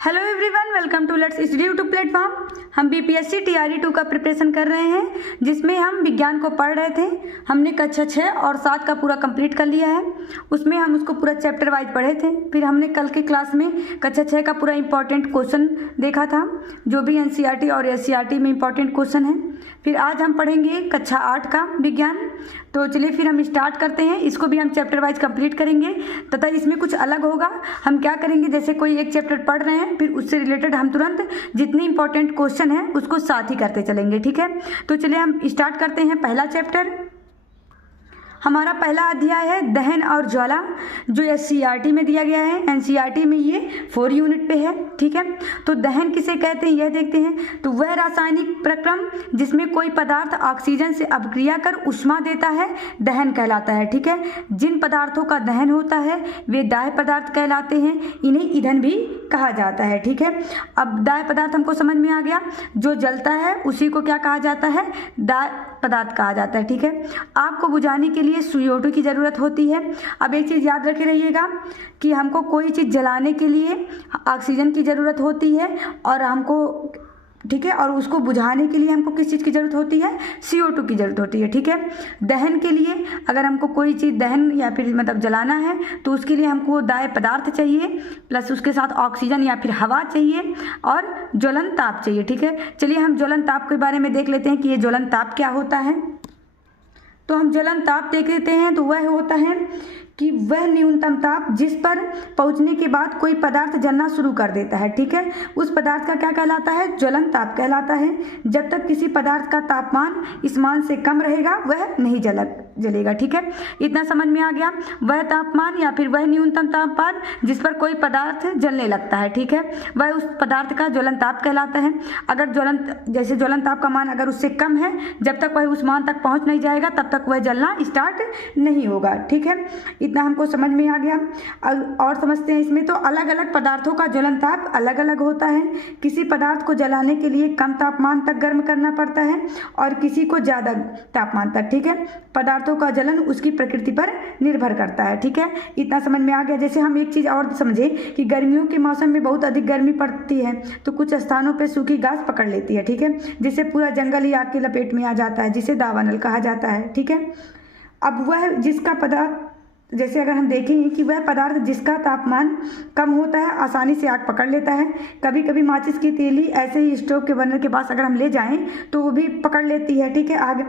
Hello everyone, welcome to let's study YouTube platform. हम BPSC TRE 2 का preparation कर रहे हैं, जिसमें हम विज्ञान को पढ़ रहे थे। हमने कक्षा 6 और 7 का पूरा कंप्लीट कर लिया है। उसमें हम उसको पूरा चैप्टर वाइज पढ़े थे। फिर हमने कल के क्लास में कक्षा 6 का पूरा इंपॉर्टेंट क्वेश्चन देखा था, जो भी एनसीईआरटी और एससीईआरटी में इंपॉर्टेंट क्वेश्चन है। फिर आज हम पढ़ेंगे कक्षा 8 का विज्ञान। तो चलिए फिर हम स्टार्ट करते हैं। इसको भी हम चैप्टर वाइज कंप्लीट करेंगे, तथा इसमें कुछ अलग होगा। हम क्या करेंगे, जैसे कोई एक चैप्टर पढ़ रहे हैं, फिर उससे रिलेटेड हम तुरंत जितने इंपॉर्टेंट क्वेश्चन है उसको साथ ही करते चलेंगे। ठीक है, तो चलिए हम स्टार्ट करते हैं। पहला चैप्टर हमारा पहला अध्याय है दहन और ज्वाला, जो एससीईआरटी में दिया गया है। एनसीईआरटी में ये 4 यूनिट पे है। ठीक है, तो दहन किसे कहते हैं यह देखते हैं। तो वह रासायनिक प्रक्रम जिसमें कोई पदार्थ ऑक्सीजन से अभिक्रिया कर उष्मा देता है, दहन कहलाता है। ठीक है, जिन पदार्थों का दहन होता है वे दाह्य पदार्थ कहलाते हैं। इन्हें ईंधन भी कहा जाता है। ठीक है, अब दाह्य पदार्थ हमको समझ में आ गया। जो जलता है उसी को क्या कहा जाता है, दाह्य पदार्थ कहा जाता है। ठीक है, आग को बुझाने के लिए CO2 की ज़रूरत होती है। अब एक चीज़ याद रखे रहिएगा कि हमको कोई चीज़ जलाने के लिए ऑक्सीजन की ज़रूरत होती है, और हमको ठीक है, और उसको बुझाने के लिए हमको किस चीज़ की ज़रूरत होती है, CO2 की ज़रूरत होती है। ठीक है, दहन के लिए अगर हमको कोई चीज़ दहन या फिर मतलब जलाना है तो उसके लिए हमको दाह्य पदार्थ चाहिए, प्लस उसके साथ ऑक्सीजन या फिर हवा चाहिए, और ज्वलन ताप चाहिए। ठीक है, चलिए हम ज्वलन ताप के बारे में देख लेते हैं कि ये ज्वलन ताप क्या होता है। तो हम ज्वलन ताप देख लेते हैं। तो वह होता है कि वह न्यूनतम ताप जिस पर पहुंचने के बाद कोई पदार्थ जलना शुरू कर देता है। ठीक है, उस पदार्थ का क्या कहलाता है, ज्वलन ताप कहलाता है। जब तक किसी पदार्थ का तापमान इस मान से कम रहेगा वह नहीं जलेगा। ठीक है, इतना समझ में आ गया। वह तापमान या फिर वह न्यूनतम तापमान जिस पर कोई पदार्थ जलने लगता है, ठीक है, वह उस पदार्थ का ज्वलन ताप कहलाता है। अगर ज्वलन ताप का मान अगर उससे कम है, जब तक वह उस मान तक पहुँच नहीं जाएगा तब तक वह जलना स्टार्ट नहीं होगा। ठीक है, इतना हमको समझ में आ गया। और समझते हैं इसमें। तो अलग अलग पदार्थों का ज्वलन ताप अलग अलग होता है। किसी पदार्थ को जलाने के लिए कम तापमान तक गर्म करना पड़ता है और किसी को ज़्यादा तापमान तक। ठीक है, पदार्थों का जलन उसकी प्रकृति पर निर्भर करता है। ठीक है, इतना समझ में आ गया। जैसे हम एक चीज़ और समझे कि गर्मियों के मौसम में बहुत अधिक गर्मी पड़ती है, तो कुछ स्थानों पर सूखी घास पकड़ लेती है। ठीक है, जिससे पूरा जंगल ही आग की लपेट में आ जाता है, जिसे दावानल कहा जाता है। ठीक है, अब वह जिसका पदार्थ, जैसे अगर हम देखें कि वह पदार्थ जिसका तापमान कम होता है आसानी से आग पकड़ लेता है। कभी कभी माचिस की तीली ऐसे ही स्टोव के बर्नर के पास अगर हम ले जाएं तो वो भी पकड़ लेती है। ठीक है, आग।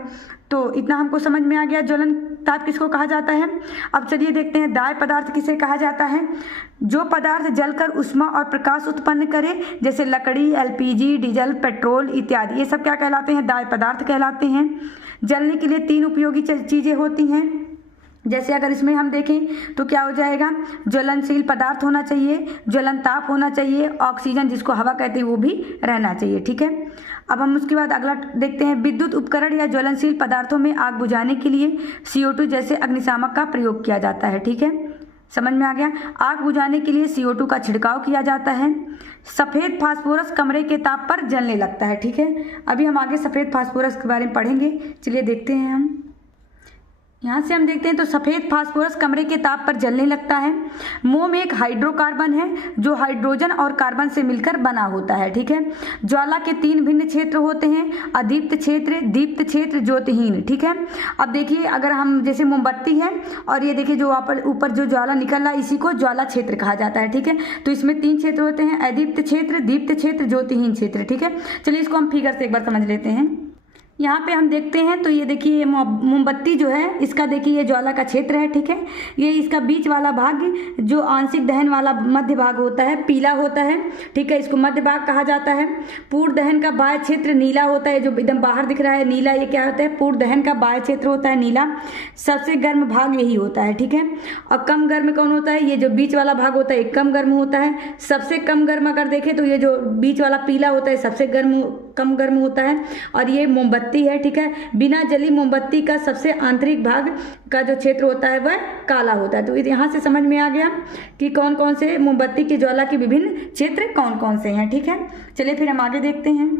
तो इतना हमको समझ में आ गया ज्वलन ताप किसको कहा जाता है। अब चलिए देखते हैं दाह्य पदार्थ किसे कहा जाता है। जो पदार्थ जलकर ऊष्मा और प्रकाश उत्पन्न करे, जैसे लकड़ी, LPG, डीजल, पेट्रोल इत्यादि, ये सब क्या कहलाते हैं, दाह्य पदार्थ कहलाते हैं। जलने के लिए 3 उपयोगी चीज़ें होती हैं। जैसे अगर इसमें हम देखें तो क्या हो जाएगा, ज्वलनशील पदार्थ होना चाहिए, ज्वलन ताप होना चाहिए, ऑक्सीजन जिसको हवा कहते हैं वो भी रहना चाहिए। ठीक है, अब हम उसके बाद अगला देखते हैं। विद्युत उपकरण या ज्वलनशील पदार्थों में आग बुझाने के लिए CO2 जैसे अग्निशामक का प्रयोग किया जाता है। ठीक है, समझ में आ गया। आग बुझाने के लिए CO2 का छिड़काव किया जाता है। सफ़ेद फास्फोरस कमरे के ताप पर जलने लगता है। ठीक है, अभी हम आगे सफ़ेद फास्फोरस के बारे में पढ़ेंगे। चलिए देखते हैं हम। यहाँ से हम देखते हैं तो सफ़ेद फास्फोरस कमरे के ताप पर जलने लगता है। मोम एक हाइड्रोकार्बन है जो हाइड्रोजन और कार्बन से मिलकर बना होता है। ठीक है, ज्वाला के 3 भिन्न क्षेत्र होते हैं, अदीप्त क्षेत्र, दीप्त क्षेत्र, ज्योतिहीन। ठीक है, अब देखिए अगर हम जैसे मोमबत्ती है और ये देखिए जो ऊपर जो ज्वाला निकल रहा है इसी को ज्वाला क्षेत्र कहा जाता है। ठीक है, तो इसमें 3 क्षेत्र होते हैं, अदीप्त क्षेत्र, दीप्त क्षेत्र, ज्योतिहीन क्षेत्र। ठीक है, चलिए इसको हम फिगर से एक बार समझ लेते हैं। यहाँ पे हम देखते हैं तो ये देखिए ये मोमबत्ती जो है इसका देखिए ये ज्वाला का क्षेत्र है। ठीक है, ये इसका बीच वाला भाग जो आंशिक दहन वाला मध्य भाग होता है पीला होता है। ठीक है, इसको मध्य भाग कहा जाता है। पूर्ण दहन का बाह्य क्षेत्र नीला होता है, जो एकदम बाहर दिख रहा है नीला, ये क्या होता है, पूर्ण दहन का बाह्य क्षेत्र होता है नीला। सबसे गर्म भाग यही होता है। ठीक है, और कम गर्म कौन होता है, ये जो बीच वाला भाग होता है कम गर्म होता है। सबसे कम गर्म अगर देखें तो ये जो बीच वाला पीला होता है सबसे कम गर्म होता है, और ये मोमबत्ती है। ठीक है, बिना जली मोमबत्ती का सबसे आंतरिक भाग का जो क्षेत्र होता है वह काला होता है। तो यहाँ से समझ में आ गया कि कौन कौन से मोमबत्ती की ज्वाला के विभिन्न क्षेत्र कौन कौन से हैं। ठीक है, चलिए फिर हम आगे देखते हैं।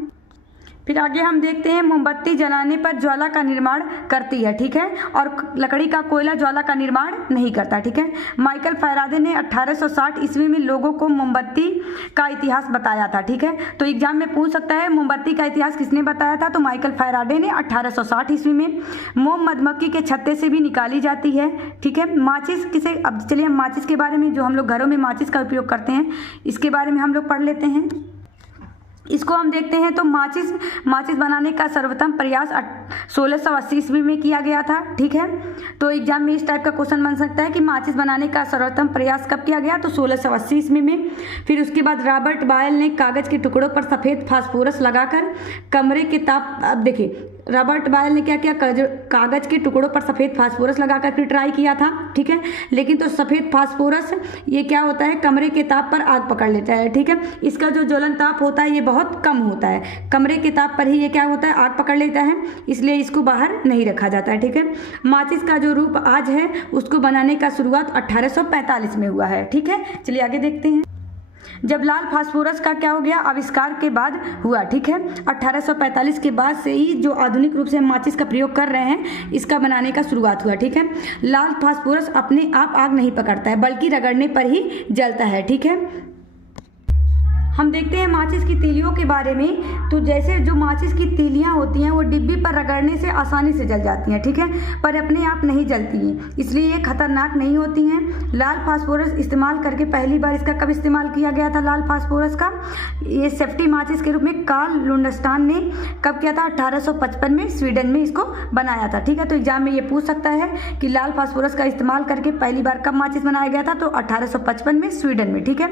फिर आगे हम देखते हैं मोमबत्ती जलाने पर ज्वाला का निर्माण करती है, ठीक है, और लकड़ी का कोयला ज्वाला का निर्माण नहीं करता, ठीक है। माइकल फैराडे ने 1860 ईस्वी में लोगों को मोमबत्ती का इतिहास बताया था, ठीक है। तो एग्जाम में पूछ सकता है मोमबत्ती का इतिहास किसने बताया था, तो माइकल फैराडे ने 1860 ईस्वी में। मोम मधुमक्खी के छत्ते से भी निकाली जाती है, ठीक है। माचिस किसे, अब चलिए हम माचिस के बारे में, जो हम लोग घरों में माचिस का उपयोग करते हैं, इसके बारे में हम लोग पढ़ लेते हैं। इसको हम देखते हैं तो माचिस बनाने का सर्वप्रथम प्रयास 1680 ईस्वी में किया गया था, ठीक है। तो एग्जाम में इस टाइप का क्वेश्चन बन सकता है कि माचिस बनाने का सर्वप्रथम प्रयास कब किया गया, तो 1680 ईस्वी में। फिर उसके बाद रॉबर्ट बॉयल ने कागज के टुकड़ों पर सफ़ेद फास्फोरस लगाकर कमरे के ताप, अब देखिए रॉबर्ट बॉयल ने क्या किया, कागज के टुकड़ों पर सफ़ेद फास्फोरस लगाकर फिर ट्राई किया था, ठीक है। लेकिन तो सफ़ेद फास्फोरस ये क्या होता है, कमरे के ताप पर आग पकड़ लेता है, ठीक है। इसका जो ज्वलन ताप होता है ये बहुत कम होता है, कमरे के ताप पर ही ये क्या होता है, आग पकड़ लेता है, इसलिए इसको बाहर नहीं रखा जाता है, ठीक है। माचिस का जो रूप आज है उसको बनाने का शुरुआत 1845 में हुआ है, ठीक है। चलिए आगे देखते हैं। जब लाल फास्फोरस का क्या हो गया, आविष्कार के बाद हुआ, ठीक है। 1845 के बाद से ही जो आधुनिक रूप से हम माचिस का प्रयोग कर रहे हैं, इसका बनाने का शुरुआत हुआ, ठीक है। लाल फास्फोरस अपने आप आग नहीं पकड़ता है, बल्कि रगड़ने पर ही जलता है, ठीक है। हम देखते हैं माचिस की तीलियों के बारे में। तो जैसे जो माचिस की तीलियां होती हैं वो डिब्बी पर रगड़ने से आसानी से जल जाती हैं, ठीक है, पर अपने आप नहीं जलती हैं, इसलिए ये खतरनाक नहीं होती हैं। लाल फास्फोरस इस्तेमाल करके पहली बार इसका कब इस्तेमाल किया गया था, लाल फास्फोरस का, ये सेफ्टी माचिस के रूप में कार्ल लुंडस्टान ने कब किया था, 1855 में स्वीडन में इसको बनाया था, ठीक है। तो एग्जाम में ये पूछ सकता है कि लाल फास्फोरस का इस्तेमाल करके पहली बार कब माचिस बनाया गया था, तो 1855 में स्वीडन में, ठीक है।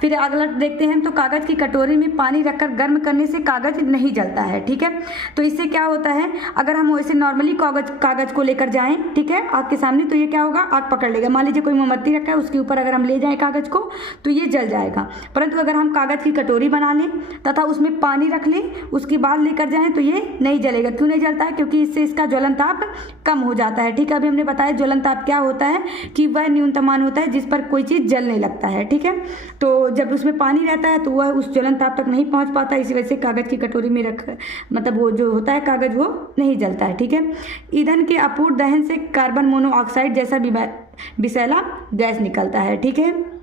फिर अगला देखते हैं तो कागज की कटोरी में पानी रखकर गर्म करने से कागज नहीं जलता है, ठीक है। तो इससे क्या होता है, अगर हम वैसे नॉर्मली कागज को लेकर जाएं, ठीक है, आग के सामने, तो ये क्या होगा, आग पकड़ लेगा। मान लीजिए कोई मोमबत्ती रखा है, उसके ऊपर अगर हम ले जाएं कागज को तो ये जल जाएगा। परंतु अगर हम कागज की कटोरी बना लें तथा उसमें पानी रख लें, उसके बाद लेकर जाएं तो ये नहीं जलेगा। क्यों नहीं जलता है, क्योंकि इससे इसका ज्वलन ताप कम हो जाता है, ठीक है। अभी हमने बताया ज्वलन ताप क्या होता है कि वह न्यूनतम मान होता है जिस पर कोई चीज़ जलने लगता है, ठीक है। तो जब उसमें पानी रहता है तो वह उस ज्वलन ताप तक नहीं पहुंच पाता, इसी वजह से कागज की कटोरी में रख, मतलब वो जो होता है कागज वो नहीं जलता है, ठीक है। ईंधन के अपूर्ण दहन से कार्बन मोनोऑक्साइड जैसा विषैला गैस निकलता है, ठीक है।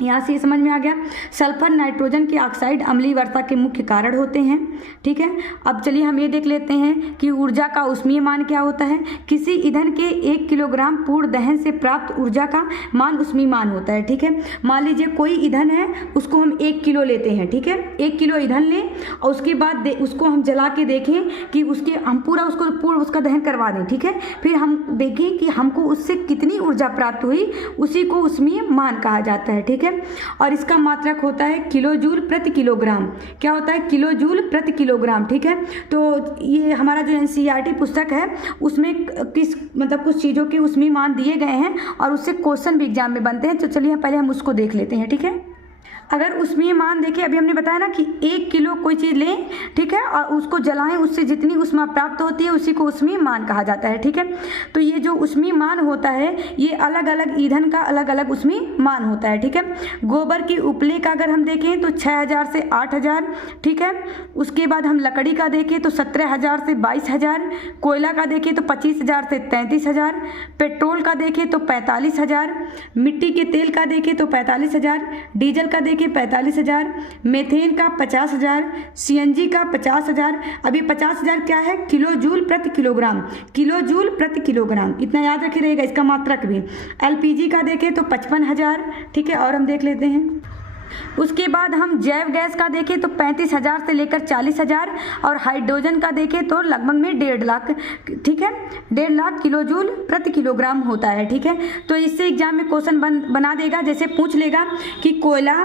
यहाँ से ये समझ में आ गया। सल्फर नाइट्रोजन के ऑक्साइड अम्लीय वर्षा के मुख्य कारण होते हैं, ठीक है। अब चलिए हम ये देख लेते हैं कि ऊर्जा का ऊष्मीय मान क्या होता है। किसी ईंधन के 1 किलोग्राम पूर्ण दहन से प्राप्त ऊर्जा का मान ऊष्मीय मान होता है, ठीक है। मान लीजिए कोई ईंधन है, उसको हम 1 किलो लेते हैं, ठीक है, 1 किलो ईंधन लें और उसके बाद उसको हम जला के देखें कि हम पूरा उसका दहन करवा दें, ठीक है। फिर हम देखें कि हमको उससे कितनी ऊर्जा प्राप्त हुई, उसी को ऊष्मीय मान कहा जाता है, ठीक है। और इसका मात्रक होता है किलोजूल प्रति किलोग्राम। क्या होता है, किलोजूल प्रति किलोग्राम, ठीक है। तो ये हमारा जो एनसीईआरटी पुस्तक है उसमें कुछ चीज़ों के उसमें मान दिए गए हैं और उससे क्वेश्चन भी एग्जाम में बनते हैं। तो चलिए पहले हम उसको देख लेते हैं, ठीक है। अगर उसमें मान देखिए, अभी हमने बताया ना कि 1 किलो कोई चीज़ लें, ठीक है, और उसको जलाएं, उससे जितनी ऊष्मा प्राप्त होती है उसी को ऊष्मीय मान कहा जाता है, ठीक है। तो ये जो ऊष्मीय मान होता है ये अलग अलग ईंधन का अलग अलग ऊष्मीय मान होता है, ठीक है। गोबर की उपले का अगर हम देखें तो 6000 से 8000, ठीक है। उसके बाद हम लकड़ी का देखें तो 17000 से 22000, कोयला का देखें तो 25000 से 33000, पेट्रोल का देखें तो 45000, मिट्टी के तेल का देखें तो 45000, डीजल का देखें 45000, मेथेन का 50000, सीएनजी का 50000। अभी 50000 क्या है, किलोजूल प्रति किलोग्राम, किलोजूल प्रति किलोग्राम, इतना याद रखे रहेगा इसका मात्रक भी। एलपीजी का देखें तो 55,000, ठीक है। और हम देख लेते हैं उसके बाद हम जैव गैस का देखें तो 35,000 से लेकर 40,000 और हाइड्रोजन का देखें तो लगभग में 1.5 लाख, ठीक है, 1.5 लाख किलोजूल प्रति किलोग्राम होता है, ठीक है। तो इससे एग्जाम में क्वेश्चन बना देगा, जैसे पूछ लेगा कि कोयला,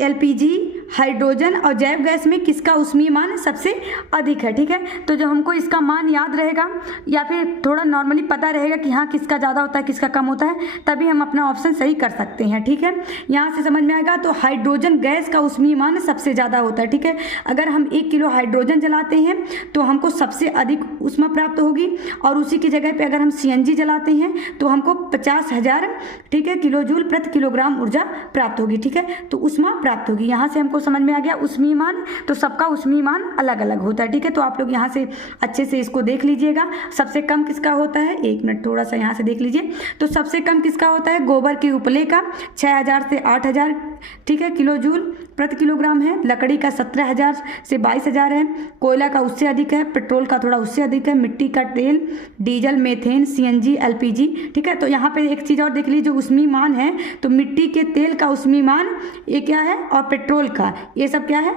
एलपीजी, हाइड्रोजन और जैव गैस में किसका ऊष्मीय मान सबसे अधिक है, ठीक है। तो जो हमको इसका मान याद रहेगा या फिर थोड़ा नॉर्मली पता रहेगा कि हाँ किसका ज़्यादा होता है किसका कम होता है, तभी हम अपना ऑप्शन सही कर सकते हैं, ठीक है। यहाँ से समझ में आएगा। तो हाइड्रोजन गैस का ऊष्मीय मान सबसे ज़्यादा होता है, ठीक है। अगर हम 1 किलो हाइड्रोजन जलाते हैं तो हमको सबसे अधिक उष्मा प्राप्त होगी। और उसी की जगह पे अगर हम CNG जलाते हैं तो हमको 50,000 ठीक है किलो जूल प्रति किलोग्राम ऊर्जा प्राप्त होगी। ठीक है, तो उष्मा प्राप्त होगी। यहाँ से हमको समझ में आ गया ऊष्मीय मान, तो सबका ऊष्मीय मान अलग अलग होता है। ठीक है, तो आप लोग यहाँ से अच्छे से इसको देख लीजिएगा। सबसे कम किसका होता है, 1 मिनट थोड़ा सा यहाँ से देख लीजिए। तो सबसे कम किसका होता है, गोबर के उपले का 6,000 से 8,000 ठीक है किलो जूल प्रति किलोग्राम है। लकड़ी का 17,000 से 22,000 है। कोयला का उससे अधिक है। पेट्रोल का थोड़ा उससे अधिक है। मिट्टी का तेल, डीजल, मीथेन, CNG, LPG। ठीक है, तो यहाँ पे एक चीज़ और देख लीजिए, जो ऊष्मीय मान है तो मिट्टी के तेल का ऊष्मीय मान ये क्या है, और पेट्रोल का ये सब क्या है,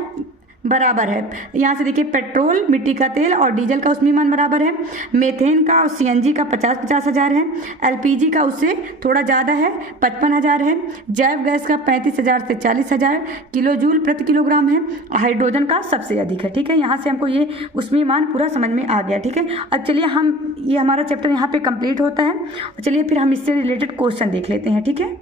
बराबर है। यहाँ से देखिए पेट्रोल, मिट्टी का तेल और डीजल का उसमें मान बराबर है। मीथेन का और CNG का 50,000 है। LPG का उससे थोड़ा ज़्यादा है, 55,000 है। जैव गैस का 35,000 से 40,000 किलो जूल प्रति किलोग्राम है। हाइड्रोजन का सबसे अधिक है। ठीक है, यहाँ से हमको ये उसमें मान पूरा समझ में आ गया। ठीक है, अब चलिए हम ये हमारा चैप्टर यहाँ पे कंप्लीट होता है। चलिए फिर हम इससे रिलेटेड क्वेश्चन देख लेते हैं। ठीक है,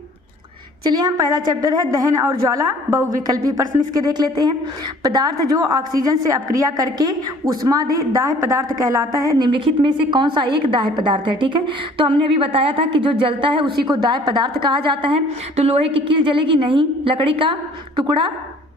चलिए हम पहला चैप्टर है दहन और ज्वाला बहुविकल्पी प्रश्न इसके देख लेते हैं। पदार्थ जो ऑक्सीजन से अपक्रिया करके उष्मा दे दाह्य पदार्थ कहलाता है। निम्नलिखित में से कौन सा एक दाह्य पदार्थ है। ठीक है, तो हमने अभी बताया था कि जो जलता है उसी को दाह्य पदार्थ कहा जाता है। तो लोहे की कील जलेगी नहीं, लकड़ी का टुकड़ा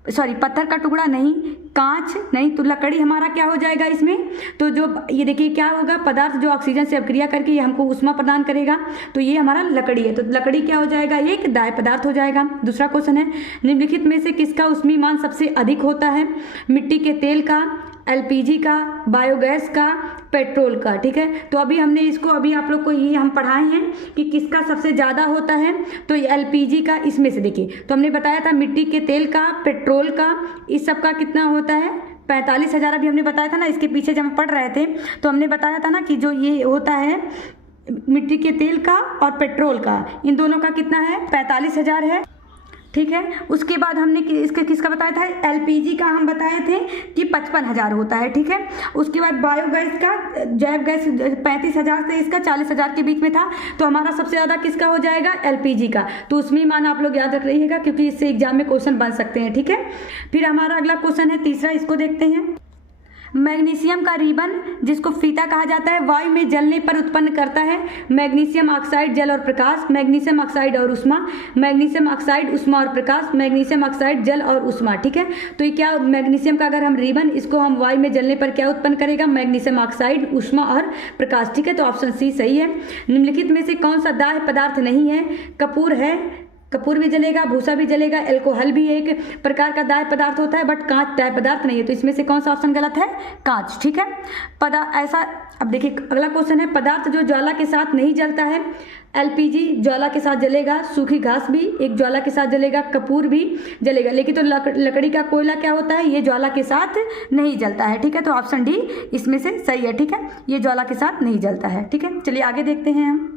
पत्थर का टुकड़ा नहीं, कांच नहीं, तो लकड़ी हमारा क्या हो जाएगा इसमें। तो जो ये देखिए क्या होगा, पदार्थ जो ऑक्सीजन से अपक्रिया करके ये हमको उष्मा प्रदान करेगा, तो ये हमारा लकड़ी है। तो लकड़ी क्या हो जाएगा, एक दाह्य पदार्थ हो जाएगा। दूसरा क्वेश्चन है निम्नलिखित में से किसका उष्मीय मान सबसे अधिक होता है। मिट्टी के तेल का, LPG का, बायोगैस का, पेट्रोल का। ठीक है, तो अभी हमने इसको अभी आप लोग को ये हम पढ़ाए हैं कि किसका सबसे ज़्यादा होता है। तो ये LPG का, इसमें से देखिए तो हमने बताया था मिट्टी के तेल का, पेट्रोल का, इस सब का कितना होता है 45,000। अभी हमने बताया था ना, इसके पीछे जब हम पढ़ रहे थे तो हमने बताया था ना कि जो ये होता है मिट्टी के तेल का और पेट्रोल का, इन दोनों का कितना है 45,000 है। ठीक है, उसके बाद हमने इसके किसका बताया था, LPG का हम बताए थे कि 55,000 होता है। ठीक है, उसके बाद बायोगैस का, जैव गैस 35,000 से इसका 40,000 के बीच में था। तो हमारा सबसे ज़्यादा किसका हो जाएगा, LPG का। तो उसमें मान आप लोग याद रख रहिएगा क्योंकि इससे एग्जाम में क्वेश्चन बन सकते हैं। ठीक है, फिर हमारा अगला क्वेश्चन है तीसरा, इसको देखते हैं। मैग्नीशियम का रिबन जिसको फीता कहा जाता है वायु में जलने पर उत्पन्न करता है मैग्नीशियम ऑक्साइड जल और प्रकाश, मैग्नीशियम ऑक्साइड और उष्मा, मैग्नीशियम ऑक्साइड उष्मा और प्रकाश, मैग्नीशियम ऑक्साइड जल और उष्मा। ठीक है, तो ये क्या मैग्नीशियम का अगर हम रिबन इसको हम वायु में जलने पर क्या उत्पन्न करेगा, मैग्नीशियम ऑक्साइड उष्मा और प्रकाश। ठीक है, तो ऑप्शन सी सही है। निम्नलिखित में से कौन सा दाह्य पदार्थ नहीं है, कपूर है, कपूर भी जलेगा, भूसा भी जलेगा, एल्कोहल भी एक प्रकार का दाह्य पदार्थ होता है, बट कांच दाह्य पदार्थ नहीं है। तो इसमें से कौन सा ऑप्शन गलत है, कांच। ठीक है, ऐसा अब देखिए अगला क्वेश्चन है पदार्थ जो ज्वाला के साथ नहीं जलता है। LPG ज्वाला के साथ जलेगा, सूखी घास भी एक ज्वाला के साथ जलेगा, कपूर भी जलेगा, लेकिन तो लकड़ी का कोयला क्या होता है, ये ज्वाला के साथ नहीं जलता है। ठीक है, तो ऑप्शन डी इसमें से सही है। ठीक है, ये ज्वाला के साथ नहीं जलता है। ठीक है, चलिए आगे देखते हैं हम।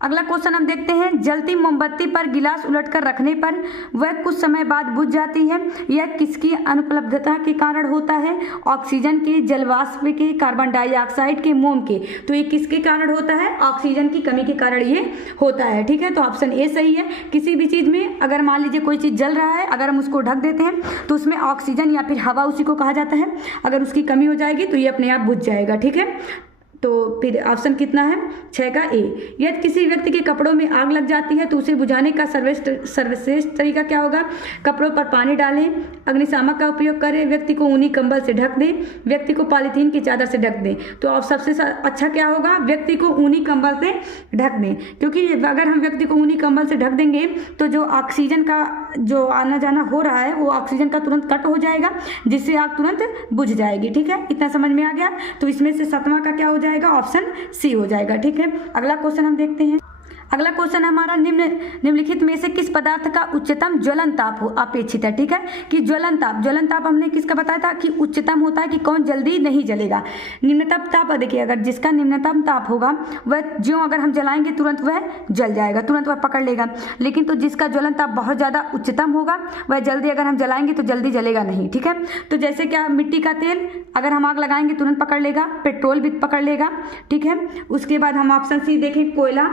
अगला क्वेश्चन हम देखते हैं, जलती मोमबत्ती पर गिलास उलटकर रखने पर वह कुछ समय बाद बुझ जाती है, यह किसकी अनुपलब्धता के कारण होता है, ऑक्सीजन के, जलवाष्प के, कार्बन डाइऑक्साइड के, मोम के। तो ये किसके कारण होता है, ऑक्सीजन की कमी के कारण ये होता है। ठीक है, तो ऑप्शन ए सही है। किसी भी चीज़ में अगर मान लीजिए कोई चीज़ जल रहा है, अगर हम उसको ढक देते हैं तो उसमें ऑक्सीजन या फिर हवा उसी को कहा जाता है, अगर उसकी कमी हो जाएगी तो ये अपने आप बुझ जाएगा। ठीक है, तो फिर ऑप्शन कितना है, 6 का ए। यदि किसी व्यक्ति के कपड़ों में आग लग जाती है तो उसे बुझाने का सर्वश्रेष्ठ तरीका क्या होगा, कपड़ों पर पानी डालें, अग्निशामक का उपयोग करें, व्यक्ति को ऊनी कंबल से ढक दें, व्यक्ति को पॉलीथीन की चादर से ढक दें। तो अब सबसे अच्छा क्या होगा, व्यक्ति को ऊनी कंबल से ढक दें, क्योंकि अगर हम व्यक्ति को ऊनी कंबल से ढक देंगे तो जो ऑक्सीजन का जो आना जाना हो रहा है वो ऑक्सीजन का तुरंत कट हो जाएगा, जिससे आग तुरंत बुझ जाएगी। ठीक है, इतना समझ में आ गया। तो इसमें से 7वां का क्या हो जाएगा, ऑप्शन सी हो जाएगा। ठीक है, अगला क्वेश्चन हम देखते हैं। अगला क्वेश्चन हमारा निम्नलिखित में से किस पदार्थ का उच्चतम ज्वलन ताप अपेक्षित है। ठीक है, कि ज्वलन ताप हमने किसका बताया था कि उच्चतम होता है कि कौन जल्दी नहीं जलेगा। निम्नतम ताप देखिए, अगर जिसका निम्नतम ताप होगा वह ज्यों अगर हम जलाएंगे तुरंत वह जल जाएगा, तुरंत वह पकड़ लेगा। लेकिन तो जिसका ज्वलन ताप बहुत ज़्यादा उच्चतम होगा वह जल्दी अगर हम जलाएंगे तो जल्दी जलेगा नहीं। ठीक है, तो जैसे क्या मिट्टी का तेल अगर हम आग लगाएंगे तुरंत पकड़ लेगा, पेट्रोल भी पकड़ लेगा। ठीक है, उसके बाद हम ऑप्शन सी देखें, कोयला,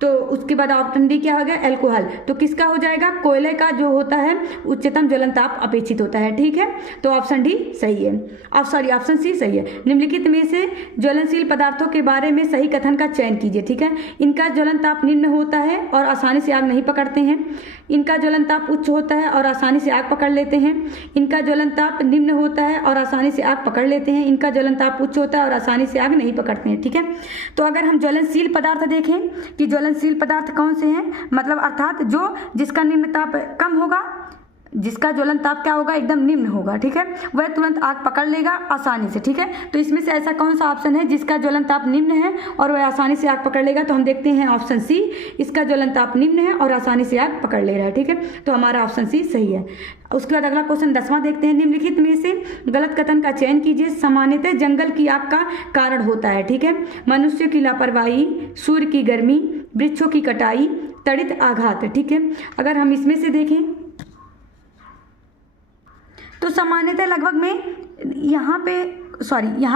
तो उसके बाद ऑप्शन डी क्या हो गया, एल्कोहल। तो किसका हो जाएगा, कोयले का जो होता है उच्चतम ज्वलनताप अपेक्षित होता है। ठीक है, तो ऑप्शन डी सही है, ऑप्शन सी सही है। निम्नलिखित में से ज्वलनशील पदार्थों के बारे में सही कथन का चयन कीजिए। ठीक है, इनका ज्वलनताप निम्न होता है और आसानी से आग नहीं पकड़ते हैं। इनका ज्वलनताप उच्च होता है और आसानी से आग पकड़ लेते हैं। इनका ज्वलनताप निम्न होता है और आसानी से आग पकड़ लेते हैं। इनका ज्वलनताप उच्च होता है और आसानी से आग नहीं पकड़ते हैं। ठीक है, तो अगर हम ज्वलनशील पदार्थ देखें कि ज्वलनशील पदार्थ कौन से हैं, मतलब अर्थात जिसका निम्न ताप कम होगा, जिसका ज्वलन ताप क्या होगा, एकदम निम्न होगा। ठीक है, वह तुरंत आग पकड़ लेगा आसानी से। ठीक है, तो इसमें से ऐसा कौन सा ऑप्शन है जिसका ज्वलन ताप निम्न है और वह आसानी से आग पकड़ लेगा, तो हम देखते हैं ऑप्शन सी, इसका ज्वलन ताप निम्न है और आसानी से आग पकड़ ले रहा है। ठीक है, तो हमारा ऑप्शन सी सही है। उसके बाद अगला क्वेश्चन 10वां देखते हैं। निम्नलिखित में से गलत कथन का चयन कीजिए। सामान्यतः जंगल की आग का कारण होता है। ठीक है, मनुष्य की लापरवाही, सूर्य की गर्मी, वृक्षों की कटाई, त्वरित आघात। ठीक है, अगर हम इसमें से देखें तो सामान्यतः लगभग में यहाँ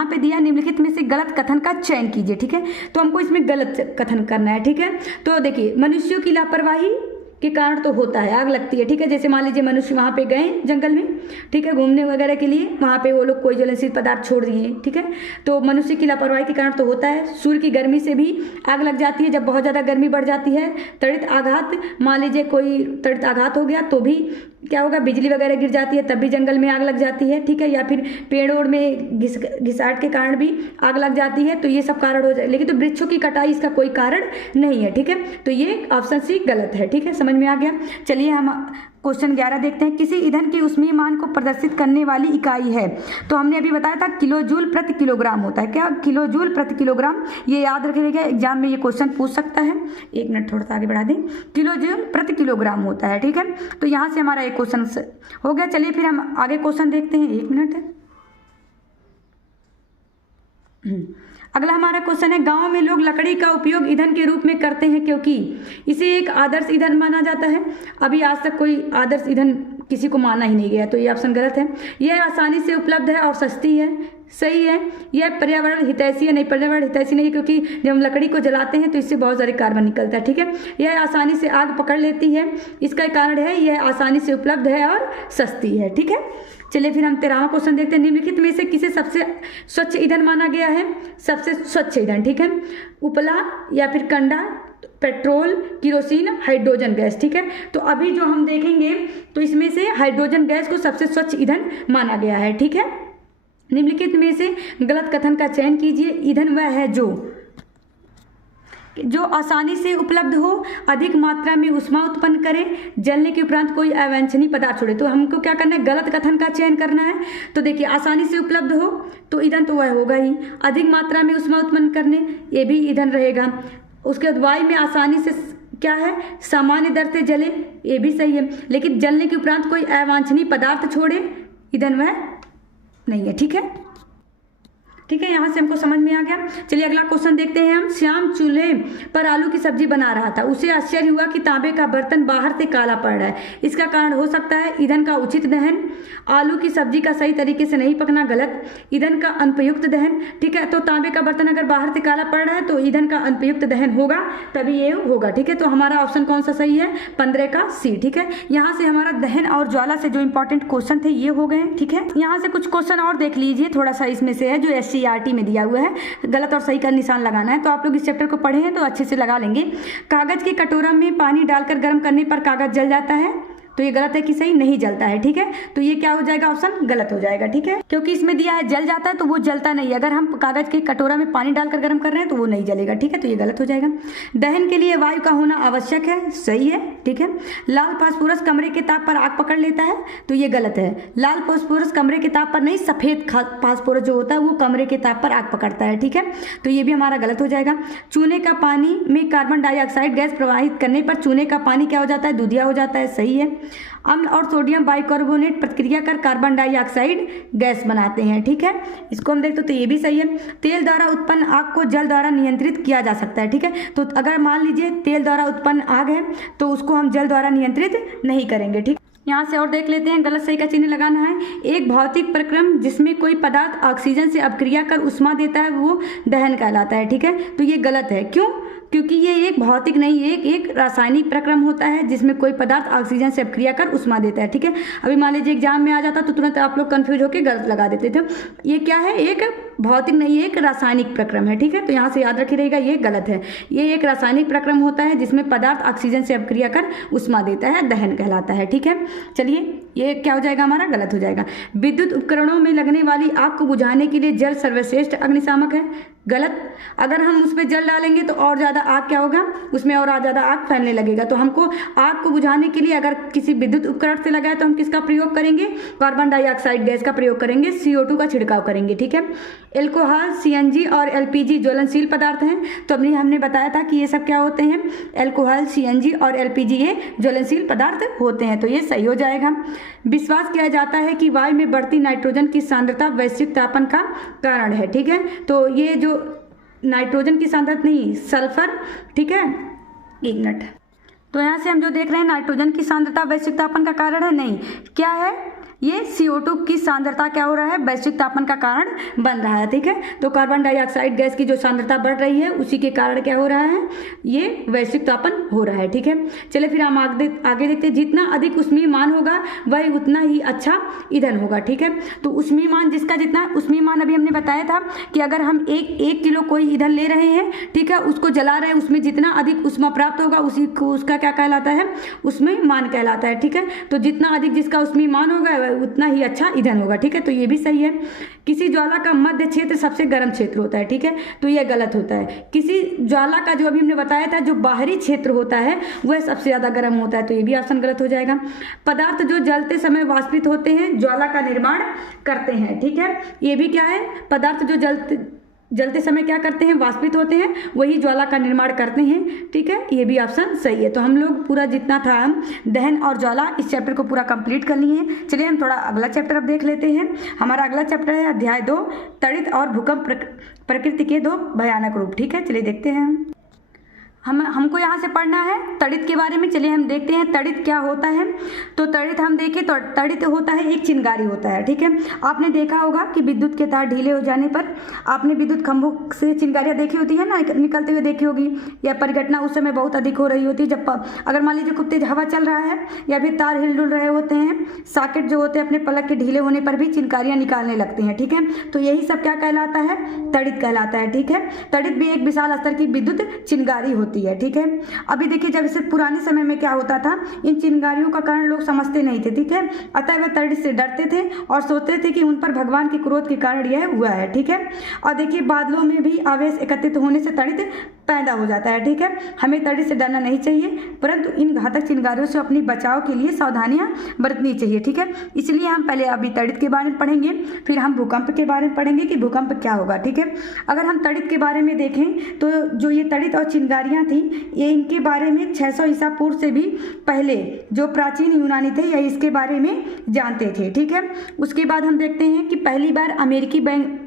पे दिया निम्नलिखित में से गलत कथन का चयन कीजिए। ठीक है, तो हमको इसमें गलत कथन करना है। ठीक है, तो देखिए मनुष्यों की लापरवाही के कारण तो होता है, आग लगती है। ठीक है, जैसे मान लीजिए मनुष्य वहाँ पे गए जंगल में, ठीक है, घूमने वगैरह के लिए, वहाँ पे वो लोग कोई ज्वलनशील पदार्थ छोड़ दिए। ठीक है, तो मनुष्य की लापरवाही के कारण तो होता है। सूर्य की गर्मी से भी आग लग जाती है, जब बहुत ज़्यादा गर्मी बढ़ जाती है। त्वरित आघात, मान लीजिए कोई त्वरित आघात हो गया तो भी क्या होगा, बिजली वगैरह गिर जाती है, तब भी जंगल में आग लग जाती है। ठीक है, या फिर पेड़ ओड़ में घिसाट के कारण भी आग लग जाती है, तो ये सब कारण हो जाए। लेकिन तो वृक्षों की कटाई इसका कोई कारण नहीं है। ठीक है, तो ये ऑप्शन सी गलत है। ठीक है, समझ में आ गया। चलिए हम क्वेश्चन 11 देखते हैं। किसी ईंधन के ऊष्मीय मान को प्रदर्शित करने वाली इकाई है, तो हमने अभी बताया था किलो जूल प्रति किलोग्राम होता है। क्या, किलो जूल प्रति किलोग्राम, ये याद रखिएगा, एग्जाम में ये क्वेश्चन पूछ सकता है। एक मिनट थोड़ा सा आगे बढ़ा दें, किलो जूल प्रति किलोग्राम होता है। ठीक है, तो यहाँ से हमारा एक क्वेश्चन हो गया। चलिए फिर हम आगे क्वेश्चन देखते हैं। एक मिनट, अगला हमारा क्वेश्चन है, गांव में लोग लकड़ी का उपयोग ईंधन के रूप में करते हैं क्योंकि इसे एक आदर्श ईंधन माना जाता है। अभी आज तक कोई आदर्श ईंधन किसी को माना ही नहीं गया, तो ये ऑप्शन गलत है। यह आसानी से उपलब्ध है और सस्ती है, सही है। यह पर्यावरण हितैषी है, नहीं, पर्यावरण हितैषी नहीं, क्योंकि जब हम लकड़ी को जलाते हैं तो इससे बहुत सारे कार्बन निकलता है। ठीक है, यह आसानी से आग पकड़ लेती है, इसका कारण है यह आसानी से उपलब्ध है और सस्ती है। ठीक है, चलिए फिर हम 13वां क्वेश्चन देखते हैं। निम्नलिखित में से किसे सबसे स्वच्छ ईंधन माना गया है, सबसे स्वच्छ ईंधन। ठीक है, उपला या फिर कंडा, पेट्रोल, किरोसिन, हाइड्रोजन गैस। ठीक है, तो अभी जो हम देखेंगे तो इसमें से हाइड्रोजन गैस को सबसे स्वच्छ ईंधन माना गया है। ठीक है, निम्नलिखित में से गलत कथन का चयन कीजिए। ईंधन वह है जो आसानी से उपलब्ध हो, अधिक मात्रा में ऊष्मा उत्पन्न करे, जलने के उपरांत कोई अवांछनीय पदार्थ छोड़े। तो हमको क्या करना है, गलत कथन का चयन करना है। तो देखिए आसानी से उपलब्ध हो तो ईंधन तो वह होगा ही, अधिक मात्रा में ऊष्मा उत्पन्न करने, ये भी ईंधन रहेगा। उसके बाद वायु में आसानी से क्या है, सामान्य दर से जले, ये भी सही है। लेकिन जलने के उपरांत कोई अवांछनीय पदार्थ छोड़े, ईंधन वह नहीं है। ठीक है, ठीक है, यहाँ से हमको समझ में आ गया। चलिए अगला क्वेश्चन देखते हैं हम। श्याम चूल्हे पर आलू की सब्जी बना रहा था, उसे आश्चर्य हुआ कि तांबे का बर्तन बाहर से काला पड़ रहा है। इसका कारण हो सकता है ईंधन का उचित दहन, आलू की सब्जी का सही तरीके से नहीं पकना, गलत, ईंधन का अनुपयुक्त दहन। ठीक है, तो तांबे का बर्तन अगर बाहर से काला पड़ रहा है तो ईंधन का अनुपयुक्त दहन होगा, तभी ये होगा। ठीक है, तो हमारा ऑप्शन कौन सा सही है, 15 का सी। ठीक है, यहाँ से हमारा दहन और ज्वाला से जो इंपॉर्टेंट क्वेश्चन थे ये हो गए। ठीक है, यहाँ से कुछ क्वेश्चन और देख लीजिए, थोड़ा सा इसमें से है जो SCERT में दिया हुआ है, गलत और सही का निशान लगाना है। तो आप लोग इस चैप्टर को पढ़े हैं तो अच्छे से लगा लेंगे। कागज के कटोरा में पानी डालकर गर्म करने पर कागज जल जाता है, तो ये गलत है कि सही, नहीं जलता है। ठीक है, तो ये क्या हो जाएगा, ऑप्शन गलत हो जाएगा। ठीक है, क्योंकि इसमें दिया है जल जाता है, तो वो जलता नहीं है। अगर हम कागज के कटोरा में पानी डालकर गर्म कर रहे हैं तो वो नहीं जलेगा। ठीक है, तो ये गलत हो जाएगा। दहन के लिए वायु का होना आवश्यक है, सही है। ठीक है, लाल फास्फोरस कमरे के ताप पर आग पकड़ लेता है, तो ये गलत है। लाल फास्फोरस कमरे के ताप पर नहीं, सफेद फास्फोरस जो होता है वो कमरे के ताप पर आग पकड़ता है। ठीक है, तो ये भी हमारा गलत हो जाएगा। चूने का पानी में कार्बन डाइऑक्साइड गैस प्रवाहित करने पर चूने का पानी क्या हो जाता है, दूधिया हो जाता है, सही है। अम्ल और सोडियम बाइकार्बोनेट प्रतिक्रिया कर कार्बन डाइऑक्साइड गैस बनाते हैं। ठीक है, इसको हम देखते तो ये भी सही है। तेल द्वारा उत्पन्न आग को जल द्वारा नियंत्रित किया जा सकता है। ठीक है, तो अगर मान लीजिए तेल द्वारा उत्पन्न आग है तो उसको हम जल द्वारा नियंत्रित नहीं करेंगे। ठीक, यहाँ से और देख लेते हैं, गलत सही का चिन्ह लगाना है। एक भौतिक प्रक्रम जिसमें कोई पदार्थ ऑक्सीजन से अपक्रिया कर उष्मा देता है वो दहन कहलाता है। ठीक है, तो ये गलत है। क्यों, क्योंकि ये एक भौतिक नहीं, एक रासायनिक प्रक्रम होता है जिसमें कोई पदार्थ ऑक्सीजन से अपक्रिया कर उष्मा देता है। ठीक है, अभी मान लीजिए एग्जाम में आ जाता तो तुरंत आप लोग कंफ्यूज होकर गलत लगा देते थे। ये क्या है, एक भौतिक नहीं, एक रासायनिक प्रक्रम है। ठीक है, तो यहाँ से याद रखी रहेगा, ये गलत है। ये एक रासायनिक प्रक्रम होता है जिसमें पदार्थ ऑक्सीजन से अपक्रिया कर उष्मा देता है, दहन कहलाता है। ठीक है, चलिए ये क्या हो जाएगा हमारा, गलत हो जाएगा। विद्युत उपकरणों में लगने वाली आग को बुझाने के लिए जल सर्वश्रेष्ठ अग्निशामक है, गलत। अगर हम उस पर जल डालेंगे तो और ज़्यादा आग क्या होगा, उसमें और ज़्यादा आग फैलने लगेगा। तो हमको आग को बुझाने के लिए अगर किसी विद्युत उपकरण से लगा है तो हम किसका प्रयोग करेंगे, कार्बन डाइऑक्साइड गैस का प्रयोग करेंगे, CO2 का छिड़काव करेंगे। ठीक है, एल्कोहल, CNG और LPG ज्वलनशील पदार्थ हैं। तो अभी हमने बताया था कि ये सब क्या होते हैं, एल्कोहल, CNG और LPG ये ज्वलनशील पदार्थ होते हैं, तो ये सही हो जाएगा। विश्वास किया जाता है कि वायु में बढ़ती नाइट्रोजन की सांद्रता वैश्विक तापमान का कारण है। ठीक है, तो ये जो नाइट्रोजन की सांद्रता नहीं, सल्फर, ठीक है, एक मिनट, तो यहाँ से हम जो देख रहे हैं नाइट्रोजन की सांद्रता वैश्विक तापमान का कारण है, नहीं, क्या है, ये CO2 की सांद्रता क्या हो रहा है, वैश्विक तापमान का कारण बन रहा है। ठीक है, तो कार्बन डाइऑक्साइड गैस की जो सांद्रता बढ़ रही है उसी के कारण क्या हो रहा है, ये वैश्विक तापमान हो रहा है। ठीक है, चलिए फिर हम आगे देखते हैं। जितना अधिक ऊष्मीय मान होगा वह उतना ही अच्छा ईंधन होगा। ठीक है, तो ऊष्मीय मान जिसका जितना ऊष्मीय मान अभी हमने बताया था कि अगर हम एक किलो कोई ईंधन ले रहे हैं, ठीक है, उसको जला रहे हैं, उसमें जितना अधिक ऊष्मा प्राप्त होगा उसी को उसका क्या कहलाता है, ऊष्मीय मान कहलाता है। ठीक है, तो जितना अधिक जिसका ऊष्मीय मान होगा उतना ही अच्छा ईंधन होगा। ठीक है, तो ये भी सही है। किसी ज्वाला का मध्य क्षेत्र सबसे गर्म क्षेत्र होता है। ठीक है, तो ये गलत होता है। किसी ज्वाला का जो अभी हमने बताया था जो बाहरी क्षेत्र होता है वह सबसे ज़्यादा गर्म होता है, तो ये भी ऑप्शन गलत हो जाएगा। पदार्थ जो जलते समय वाष्पित होते हैं ज्वाला का निर्माण करते हैं। ठीक है, ये भी क्या है, पदार्थ जो जलते समय क्या करते हैं, वाष्पित होते हैं, वही ज्वाला का निर्माण करते हैं। ठीक है, ये भी ऑप्शन सही है। तो हम लोग पूरा जितना था हम दहन और ज्वाला इस चैप्टर को पूरा कंप्लीट कर लिए हैं। चलिए हम थोड़ा अगला चैप्टर अब देख लेते हैं। हमारा अगला चैप्टर है अध्याय 2, तड़ित और भूकंप प्रकृति के 2 भयानक रूप। ठीक है, चलिए देखते हैं। हमको यहाँ से पढ़ना है तड़ित के बारे में। चलिए हम देखते हैं तड़ित क्या होता है। तो तड़ित हम देखें तो तड़ित होता है एक चिंगारी होता है। ठीक है, आपने देखा होगा कि विद्युत के तार ढीले हो जाने पर आपने विद्युत खंभों से चिंगारियाँ देखी होती है ना, निकलते हुए देखी होगी, या परिघटना उस समय बहुत अधिक हो रही होती है। जब अगर मान लीजिए खूब तेज हवा चल रहा है या फिर तार हिलडुल रहे होते हैं, सॉकेट जो होते हैं अपने पलक के ढीले होने पर भी चिंगारियाँ निकालने लगते हैं। ठीक है, तो यही सब क्या कहलाता है, तड़ित कहलाता है। ठीक है, तड़ित भी एक विशाल स्तर की विद्युत चिंगारी होती है। ठीक है, अभी देखिए जब इसे पुराने समय में क्या होता था, इन चिंगारियों का कारण लोग समझते नहीं थे। ठीक है, अतः वे तड़ित से डरते थे और सोचते थे कि उन पर भगवान के क्रोध के कारण यह हुआ है। ठीक है, और देखिए बादलों में भी आवेश एकत्रित होने से तड़ित पैदा हो जाता है। ठीक है, हमें तड़ित से डरना नहीं चाहिए, परंतु इन घातक चिंगारियों से अपनी बचाव के लिए सावधानियां बरतनी चाहिए। ठीक है, इसलिए हम पहले अभी तड़ित के बारे में पढ़ेंगे, फिर हम भूकंप के बारे में पढ़ेंगे कि भूकंप क्या होगा। ठीक है, अगर हम तड़ित के बारे में देखें तो जो ये तड़ित और चिंगारियां थी, ये इनके बारे में 600 ईसा पूर्व से भी पहले जो प्राचीन यूनानी थे ये इसके बारे में जानते थे। ठीक है, उसके बाद हम देखते हैं कि पहली बार अमेरिकी